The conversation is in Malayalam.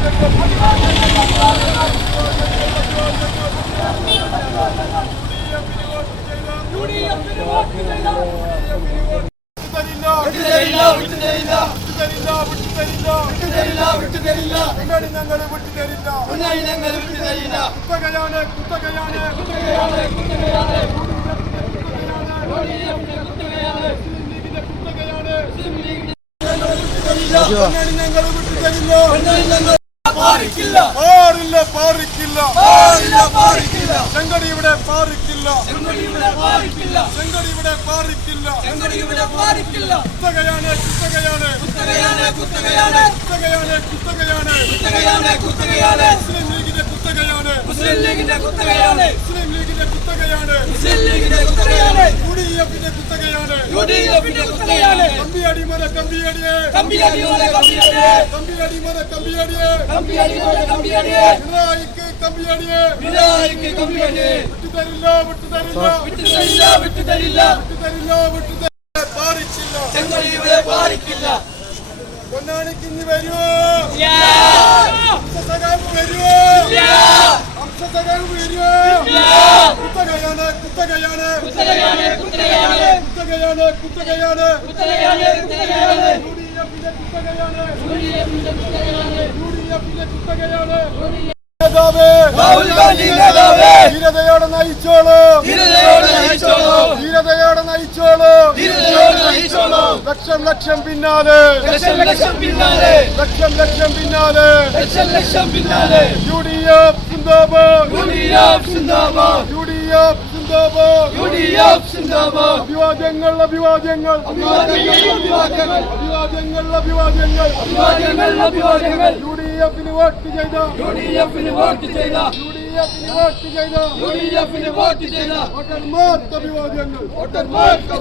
കുത്തകയാണ് കുത്തകയാണ് കുത്തകയാണ് കുത്തകയാണ് കുത്തകയാണ് ഞങ്ങൾ വിട്ടു തരില്ല ചെങ്കടി ഇവിടെ പാറിക്കില്ല. ചെങ്കടി ഇവിടെ പാറിക്കില്ല. ചെങ്കടി ഇവിടെ പാറിക്കില്ല. ചെങ്കടി ഇവിടെ പാറിക്കില്ല. കുത്തകയാണ് കുത്തകയാണ്. കുത്തകയാണ് കുത്തകയാണ്. കുത്തകയാണ് കുത്തകയാണ്. കുത്തകയാണ് കുത്തകയാണ്. മുസ്ലിം ലീഗിന്റെ കുത്തകയാണ്. മുസ്ലിം ലീഗിന്റെ കുത്തകയാണ്. മുസ്ലിം ലീഗിന്റെ കുത്തകയാണ്. മുസ്ലിം ലീഗിന്റെ കുത്തകയാണ്. യു ഡി എഫിന്റെ കുത്തകയാണ്. യു ഡി എഫിന്റെ കുത്തകയാണ്. കമ്പിയടി മല കമ്പിയടിയെ. കമ്പിയടി മല കമ്പിയടിയെ. കമ്പിയടി മല കമ്പിയടിയെ. കമ്പിയടി മല കമ്പിയടിയെ. പിണറായിക്ക് കമ്പിയടിയെ പിണറായിക്ക് കമ്പിയടിയെ വിട്ടുതരില്ല വിട്ടുതരില്ല. വിട്ടുതരില്ല വിട്ടുതരില്ല. വിട്ടുതരില്ല വിട്ടുതരില്ല. പാറിച്ചില്ല ചെങ്കടി ഇവിടെ പാറിക്കില്ല പൊന്നാണിക്ക് ഇനി വരുമോ അംശസഖാവ് വരുമോ അംശസഖാവ് വരുമോ കുത്തകയാണ് കുത്തകയാണ്. കുത്തകയാണ് കുത്തകയാണ്. കുത്തകയാണ് കുത്തകയാണ്. കുത്തകയാണ് കുത്തകയാണ്. നേതാവേ രാഹുൽ ഗാന്ധി നേതാവേ ധീരതയോടെ നയിച്ചോളൂ. ധീരതയോടെ നയിച്ചോളൂ. ധീരതയോടെ നയിച്ചോളൂ. ധീരതയോടെ നയിച്ചോളൂ. ലക്ഷം ലക്ഷം പിന്നാലെ. ലക്ഷം ലക്ഷം പിന്നാലെ. ലക്ഷം ലക്ഷം പിന്നാലെ. ലക്ഷം ലക്ഷം പിന്നാലെ. യു ഡി എഫ് സിന്ദാബാദ്. യു ഡി എഫ് സിന്ദാബാദ്. യു ഡി എഫ് സിന്ദാബാദ് യു ഡി എഫ് സിന്ദാബാദ് അഭിവാദ്യങ്ങൾ അഭിവാദ്യങ്ങൾ. അഭിവാദ്യങ്ങൾ അഭിവാദ്യങ്ങൾ. അഭിവാദ്യങ്ങൾ അഭിവാദ്യങ്ങൾ. അഭിവാദ്യങ്ങൾ അഭിവാദ്യങ്ങൾ. യു ഡി എഫിന് വോട്ട് ചെയ്ത. യു ഡി എഫിന് വോട്ട് ചെയ്ത. യു ഡി എഫിന് വോട്ട് ചെയ്ത. യു ഡി എഫിന് വോട്ട് ചെയ്ത. വോട്ടർമാർക്ക് അഭിവാദ്യങ്ങൾ. വോട്ടർമാർക്ക്